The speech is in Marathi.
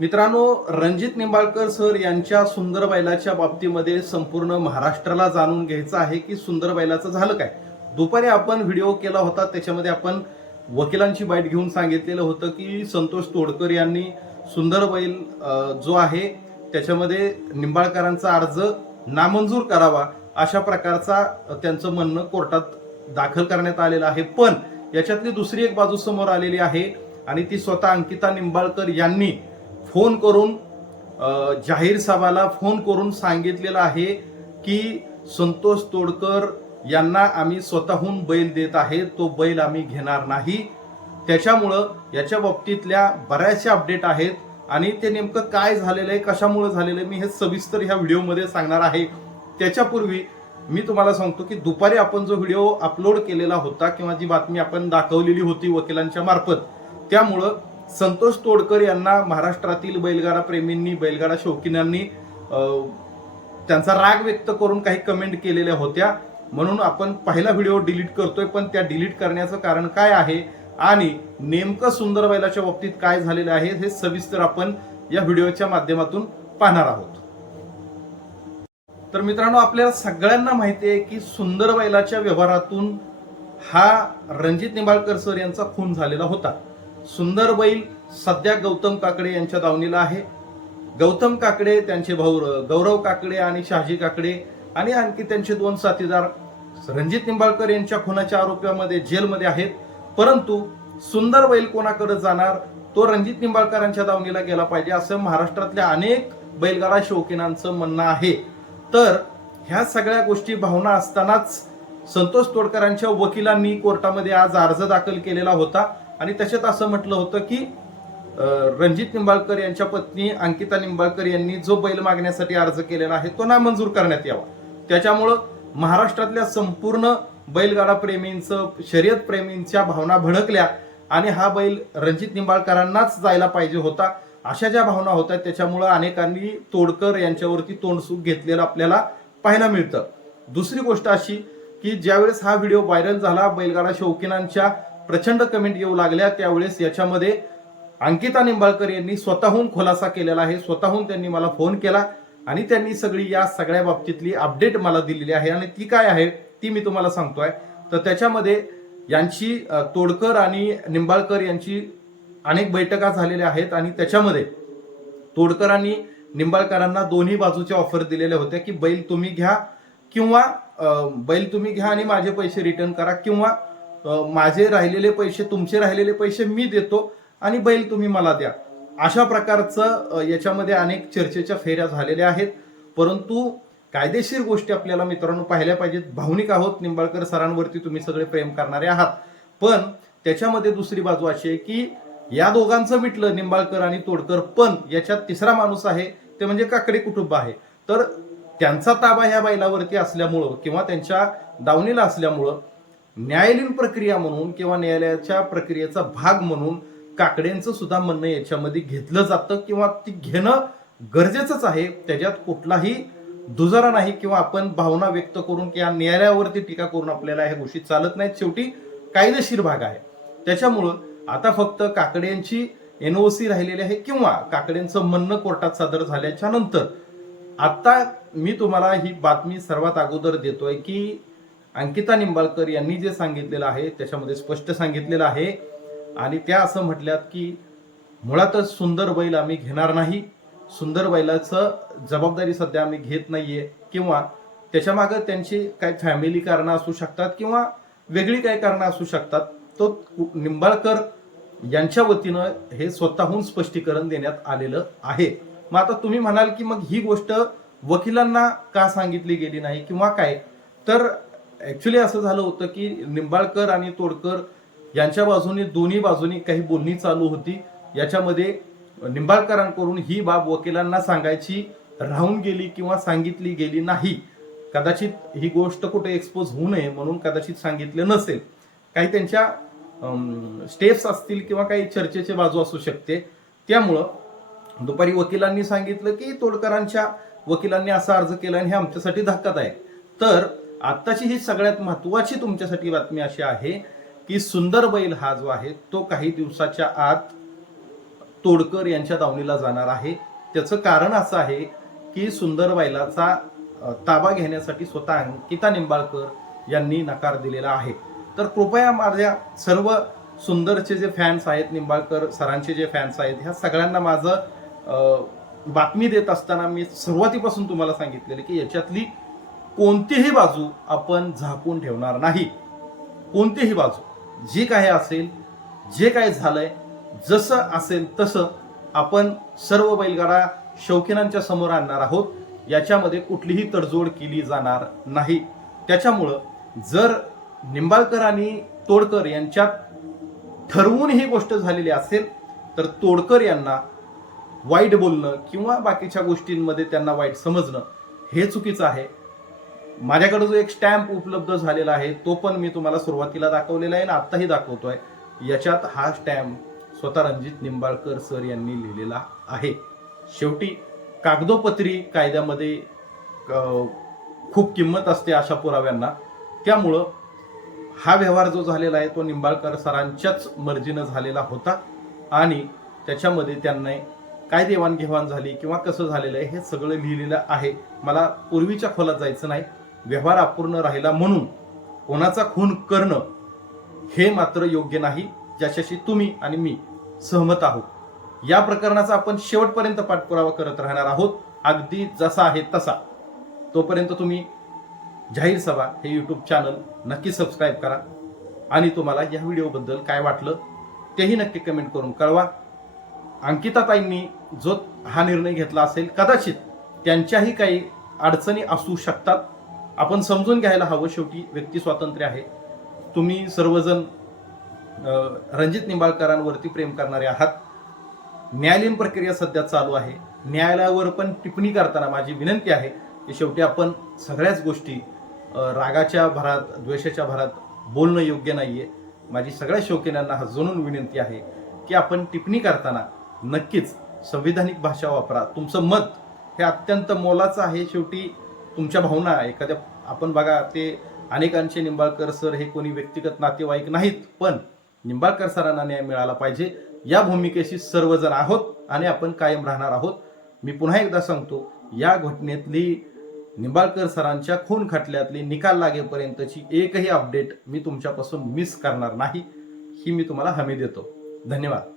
मित्रांनो रणजित निंबाळकर सर यांच्या सुंदर बैलाच्या बाबतीमध्ये संपूर्ण महाराष्ट्राला जाणून घ्यायचं आहे की सुंदर बैलाचं झालं काय. दुपारी आपण व्हिडिओ केला होता त्याच्यामध्ये आपण वकिलांची बाईट घेऊन सांगितलेलं होतं की संतोष तोडकर यांनी सुंदर बैल जो आहे त्याच्यामध्ये निंबाळकरांचा अर्ज नामंजूर करावा अशा प्रकारचा त्यांचं म्हणणं कोर्टात दाखल करण्यात आलेलं आहे. पण याच्यातली दुसरी एक बाजू समोर आलेली आहे आणि ती स्वतः अंकिता निंबाळकर यांनी फोन करून जाहीर सभाला फोन करून सांगितलेलं आहे की संतोष तोडकर यांना आम्ही स्वतःहून बैल देत आहे तो बैल आम्ही घेणार नाही. त्याच्यामुळं याच्या बाबतीतल्या बऱ्याचशा अपडेट आहेत आणि ते नेमकं काय झालेलं आहे कशामुळे झालेलं आहे मी हे सविस्तर ह्या व्हिडिओमध्ये सांगणार आहे. त्याच्यापूर्वी मी तुम्हाला सांगतो की दुपारी आपण जो व्हिडिओ अपलोड केलेला होता किंवा जी बातमी आपण दाखवलेली होती वकिलांच्या मार्फत त्यामुळं संतोष तोडकर यांना महाराष्ट्रातील बैलगाडा प्रेमींनी बैलगाडा शौकीनांनी त्यांचा राग व्यक्त करून काही कमेंट केलेल्या होत्या. म्हणून आपण पहिला व्हिडिओ डिलीट करतोय पण त्या डिलीट करण्याचं कारण काय आहे आणि नेमकं सुंदर बैलाच्या बाबतीत काय झालेलं आहे हे सविस्तर आपण या व्हिडिओच्या माध्यमातून पाहणार आहोत. तर मित्रांनो आपल्याला सगळ्यांना माहिती आहे की सुंदर बैलाच्या व्यवहारातून हा रणजित निंबाळकर सर यांचा खून झालेला होता. सुंदर बैल सध्या गौतम काकडे यांच्या दावणीला आहे. गौतम काकडे त्यांचे भाऊ गौरव काकडे आणि शहाजी काकडे आणि आणखी त्यांचे दोन साथीदार रणजित निंबाळकर यांच्या खुनाच्या आरोपामध्ये जेलमध्ये आहेत. परंतु सुंदर बैल कोणाकडे जाणार तो रणजित निंबाळकरांच्या दावणीला गेला पाहिजे असं महाराष्ट्रातल्या अनेक बैलगाडा शौकीनांचं म्हणणं आहे. तर ह्या सगळ्या गोष्टी भावना असतानाच संतोष तोडकरांच्या वकिलांनी कोर्टामध्ये आज अर्ज दाखल केलेला होता. आणि त्याच्यात असं म्हटलं होतं की रणजित निंबाळकर यांच्या पत्नी अंकिता निंबाळकर यांनी जो बैल मागण्यासाठी अर्ज केलेला आहे तो नामंजूर करण्यात यावा. त्याच्यामुळं महाराष्ट्रातल्या संपूर्ण बैलगाडा प्रेमींचं शर्यत प्रेमींच्या भावना भडकल्या आणि हा बैल रणजित निंबाळकरांनाच जायला पाहिजे होता. अशा ज्या भावना होत्या त्याच्यामुळं अनेकांनी तोडकर यांच्यावरती तोंडसूक घेतलेलं आपल्याला पाहायला मिळतं. दुसरी गोष्ट अशी की ज्यावेळेस हा व्हिडिओ व्हायरल झाला बैलगाडा शौकीनांच्या प्रचंड कमेंट येऊ लागल्या त्यावेळेस याच्यामध्ये अंकिता निंबाळकर यांनी स्वतःहून खुलासा केलेला आहे. स्वतःहून त्यांनी मला फोन केला आणि त्यांनी सगळी या सगळ्या बाबतीतली अपडेट मला दिलेली आहे आणि ती काय आहे ती मी तुम्हाला सांगतोय. तर त्याच्यामध्ये यांची तोडकर आणि निंबाळकर यांची अनेक बैठका झालेल्या आहेत आणि त्याच्यामध्ये तोडकरांनी निंबाळकरांना दोन्ही बाजूच्या ऑफर दिलेल्या होत्या की बैल तुम्ही घ्या किंवा बैल तुम्ही घ्या आणि माझे पैसे रिटर्न करा किंवा माझे राहिलेले पैसे तुमचे राहिलेले पैसे मी देतो आणि बैल तुम्ही मला द्या. अशा प्रकारचं याच्यामध्ये अनेक चर्चेच्या फेऱ्या झालेल्या आहेत. परंतु कायदेशीर गोष्टी आपल्याला मित्रांनो पाहिल्या पाहिजेत. भावनिक आहोत. निंबाळकर सरांवरती तुम्ही सगळे प्रेम करणारे आहात. पण त्याच्यामध्ये दुसरी बाजू अशी आहे की या दोघांचं मिटलं निंबाळकर आणि तोडकर पण याच्यात तिसरा माणूस आहे ते म्हणजे काकडे कुटुंब आहे. तर त्यांचा ताबा ह्या बैलावरती असल्यामुळं किंवा त्यांच्या दावणीला असल्यामुळं न्यायालयीन प्रक्रिया म्हणून किंवा न्यायालयाच्या प्रक्रियेचा भाग म्हणून काकड्यांचं सुद्धा म्हणणं याच्यामध्ये घेतलं जातं किंवा ती घेणं गरजेचंच आहे. त्याच्यात कुठलाही दुजारा नाही किंवा आपण भावना व्यक्त करून किंवा न्यायालयावरती टीका करून आपल्याला ह्या गोष्टी चालत नाहीत. शेवटी कायदेशीर भाग आहे. त्याच्यामुळं आता फक्त काकड्यांची एनओसी राहिलेली आहे किंवा काकड्यांचं म्हणणं कोर्टात सादर झाल्याच्यानंतर आता मी तुम्हाला ही बातमी सर्वात अगोदर देतोय की अंकिता निंबाळकर यांनी जे सांगितलेलं आहे त्याच्यामध्ये स्पष्ट सांगितलेलं आहे. आणि त्या असं म्हटल्यात की मुळातच सुंदर बैल आम्ही घेणार नाही. सुंदर बैलाचं जबाबदारी सध्या आम्ही घेत नाहीये. किंवा त्याच्यामागं त्यांची काही फॅमिली कारणं असू शकतात किंवा वेगळी काही कारणं असू शकतात तो निंबाळकर यांच्या वतीनं हे स्वतःहून स्पष्टीकरण देण्यात आलेलं आहे. मग आता तुम्ही म्हणाल की मग ही गोष्ट वकिलांना का सांगितली गेली नाही किंवा काय? तर ऍक्च्युली असं झालं होतं की निंबाळकर आणि तोडकर यांच्या बाजूने दोन्ही बाजूनी काही बोलणी चालू होती. याच्यामध्ये निंबाळकरांकडून ही बाब वकिलांना सांगायची राहून गेली किंवा सांगितली गेली नाही. कदाचित ही गोष्ट कुठे एक्सपोज होऊ नये म्हणून कदाचित सांगितलं नसेल. काही त्यांच्या स्टेप्स असतील किंवा काही चर्चेचे बाजू असू शकते. त्यामुळं दुपारी वकिलांनी सांगितलं की तोडकरांच्या वकिलांनी असा अर्ज केला आणि हे आमच्यासाठी धक्कादायक. तर आत्ताची ही सगळ्यात महत्वाची तुमच्यासाठी बातमी अशी आहे की सुंदर बैल हा जो आहे तो काही दिवसाच्या आत तोडकर यांच्या दावणीला जाणार आहे. त्याचं कारण असं आहे की सुंदर बैलाचा ताबा घेण्यासाठी स्वतः अंकिता निंबाळकर यांनी नकार दिलेला आहे. तर कृपया माझ्या सर्व सुंदरचे जे फॅन्स आहेत निंबाळकर सरांचे जे फॅन्स आहेत ह्या सगळ्यांना माझं बातमी देत असताना मी सुरुवातीपासून तुम्हाला सांगितलेलं की याच्यातली कोणतीही बाजू आपण झाकून ठेवणार नाही. कोणतीही बाजू जी काही असेल जे काय झालंय जसं असेल तसं आपण सर्व बैलगाडा शौकीनांच्या समोर आणणार आहोत. याच्यामध्ये कुठलीही तडजोड केली जाणार नाही. त्याच्यामुळं जर निंबाळकर आणि तोडकर यांच्यात ठरवून ही गोष्ट झालेली असेल तर तोडकर यांना वाईट बोलणं किंवा बाकीच्या गोष्टींमध्ये त्यांना वाईट समजणं हे चुकीचं आहे. माझ्याकडे जो एक स्टॅम्प उपलब्ध झालेला आहे तो पण मी तुम्हाला सुरुवातीला दाखवलेला आहे आणि आत्ताही दाखवतोय. याच्यात हा स्टॅम्प स्वतः रणजित निंबाळकर सर यांनी लिहिलेला आहे. शेवटी कागदोपत्री कायद्यामध्ये खूप किंमत असते अशा पुराव्यांना. त्यामुळं हा व्यवहार जो झालेला आहे तो निंबाळकर सरांच्याच मर्जीनं झालेला होता आणि त्याच्यामध्ये त्यांना काय देवाणघेवाण झाली किंवा कसं झालेलं आहे हे सगळं लिहिलेलं आहे. मला पूर्वीच्या खोलात जायचं नाही. व्यवहार अपूर्ण राहिला म्हणून कोणाचा खून करणं हे मात्र योग्य नाही ज्याच्याशी तुम्ही आणि मी सहमत आहोत. या प्रकरणाचा आपण शेवटपर्यंत पाठपुरावा करत राहणार आहोत. अगदी जसा आहे तसा. तोपर्यंत तुम्ही जाहीर सभा हे यूट्यूब चॅनल नक्की सबस्क्राईब करा. आणि तुम्हाला या व्हिडिओबद्दल काय वाटलं तेही नक्की कमेंट करून कळवा. अंकिताताईंनी जो हा निर्णय घेतला असेल कदाचित त्यांच्याही काही अडचणी असू शकतात. आपण समजून घ्यायला हवं शेवटी व्यक्ती स्वातंत्र्य आहे. तुम्ही सर्वजण रणजित निंबाळकरांवरती प्रेम करणारे आहात. न्यायालयीन प्रक्रिया सध्या चालू आहे. न्यायालयावर पण टिप्पणी करताना माझी विनंती आहे की शेवटी आपण सगळ्याच गोष्टी रागाच्या भरात द्वेषाच्या भरात बोलणं योग्य नाही आहे माझी सगळ्या शौकीनांना हजणून विनंती आहे की आपण टिप्पणी करताना नक्कीच संविधानिक भाषा वापरा. तुमचं मत हे अत्यंत मोलाचं आहे. शेवटी तुमच्या भावना एखाद्या आपण बघा ते अनेकांचे निंबाळकर सर हे कोणी व्यक्तिगत नातेवाईक नाहीत पण निंबाळकर सरांना न्याय मिळाला पाहिजे. या भूमिकेशी सर्वजण आहोत आणि आपण कायम राहणार आहोत. मी पुन्हा एकदा सांगतो या घटनेतली निंबाळकर सरांच्या खून खटल्यातली निकाल लागेपर्यंतची एकही अपडेट मी तुमच्यापासून मिस करणार नाही. ही मी तुम्हाला हमी देतो. धन्यवाद.